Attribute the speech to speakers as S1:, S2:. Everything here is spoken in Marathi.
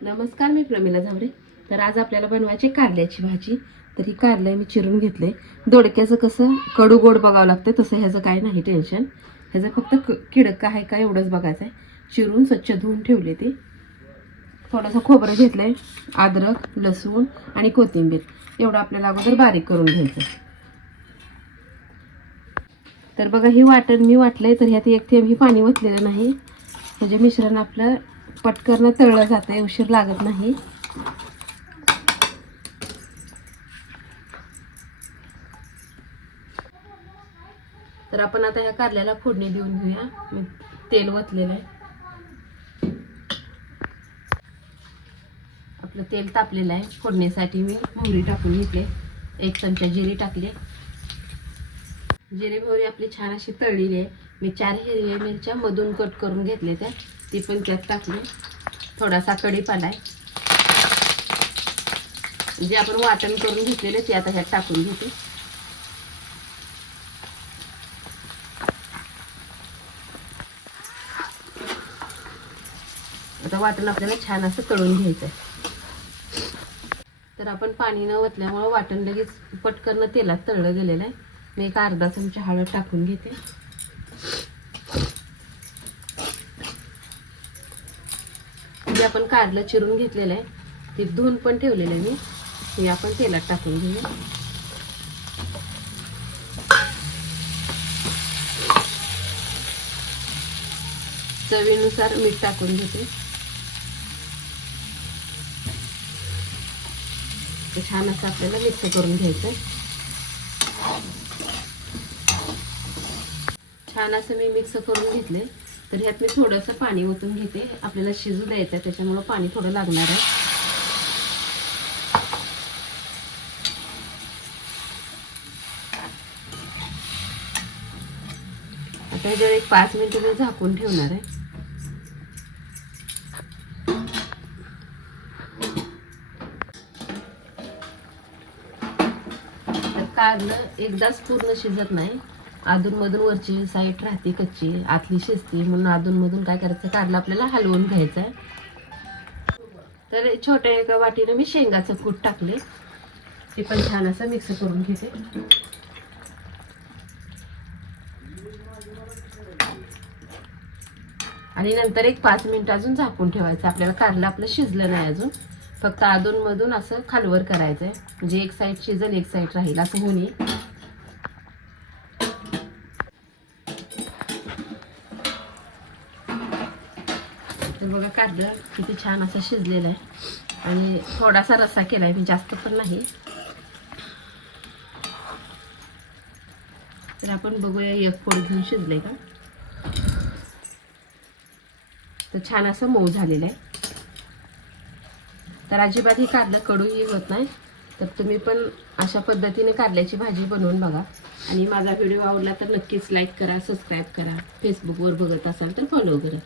S1: नमस्कार मी प्रमिला झावरे. तर आज आपल्याला बनवायची कारल्याची भाजी. तर ही कारलं मी चिरून घेतले दोडक्याचं कसं कडू गोड बघावं लागतं तसं ह्याचं काय नाही टेन्शन ह्याचं फक्त क- किडक आहे का एवढंच बघायचं आहे चिरून स्वच्छ धुवून ठेवले ते. थोडंसं खोबरं घेतलंय अद्रक लसूण आणि कोथिंबीर. एवढं आपल्याला अगोदर बारीक करून घ्यायचं तर बघा ही वाटण मी वाटलंय तर ह्यात एक थेंब ही पाणी वतलेलं नाही. म्हणजे मिश्रण आपलं पटकन तळलं जातं उशीर लागत नाही. तर आपण आता ह्या कारल्याला फोडणी देऊन घेऊया. मी तेल वतलेलं आहे. आपलं तेल तापलेलं आहे. फोडणीसाठी मी मोहरी टाकून घेतले. एक चमचा जिरी टाकले. जिरे मोहरी आपली छान अशी तळलेली आहे. मी चार हिरव्या मिरच्या मधून कट करून घेतले त्या. ती पण त्यात टाकली. थोडासा कढीपाला आहे. जे आपण वाटण करून घेतलेले ते आता ह्यात टाकून घेते. आता वाटण आपल्याला छान असं तळून घ्यायचं आहे. तर आपण पाणी न ओतल्यामुळं वाटण लगेच पटकन तेलात तळलं गेलेलं आहे. मी एक अर्धा चमचा हळद टाकून घेते. जे आपण कारलं चिरून घेतलेलं आहे ते धुवून पण ठेवलेलं आहे मी. हे आपण तेलात टाकून घेऊया. चवीनुसार मीठ टाकून घेते. ते छान असं आपल्याला मिक्स करून घ्यायचं आहे. छान असं मी मिक्स करून घेतले तर ह्यात मी थोडंसं पाणी ओतून घेते. आपल्याला शिजू द्यायचं आहे त्याच्यामुळं पाणी थोडं लागणार आहे. आता ह्याच्यावर एक पाच मिनिटं मी झाकून ठेवणार आहे. तर एकदाच पूर्ण शिजत नाही. अधूनमधून वरची साईड राहते कच्ची आतली शिजते. म्हणून अधूनमधून काय करायचं? कारलं आपल्याला हलवून घ्यायचं आहे तर छोट्या एका वाटीनं मी शेंगाचं कूट टाकले. ते पण छान असं मिक्स करून घेते. आणि नंतर एक पाच मिनिट अजून झाकून ठेवायचं. आपल्याला कारलं आपलं शिजलं नाही अजून. फक्त अधूनमधून असं खालवर करायचं आहे म्हणजे एक साईड शिजेल एक साईड राहील. असं होऊ तर बघा कारलं किती छान असं शिजलेलं आहे. आणि थोडासा रस्सा केला आहे मी जास्त पण नाही. तर आपण बघूया एक फोड घेऊन शिजले का? तर छान असं मऊ झालेलं आहे. तर अजिबात ही कारलं कडूही होत नाही. तर तुम्ही पण अशा पद्धतीने कारल्याची भाजी बनवून बघा. आणि माझा व्हिडिओ आवडला तर नक्कीच लाईक करा सबस्क्राईब करा. फेसबुकवर बघत असाल तर फॉलो करा.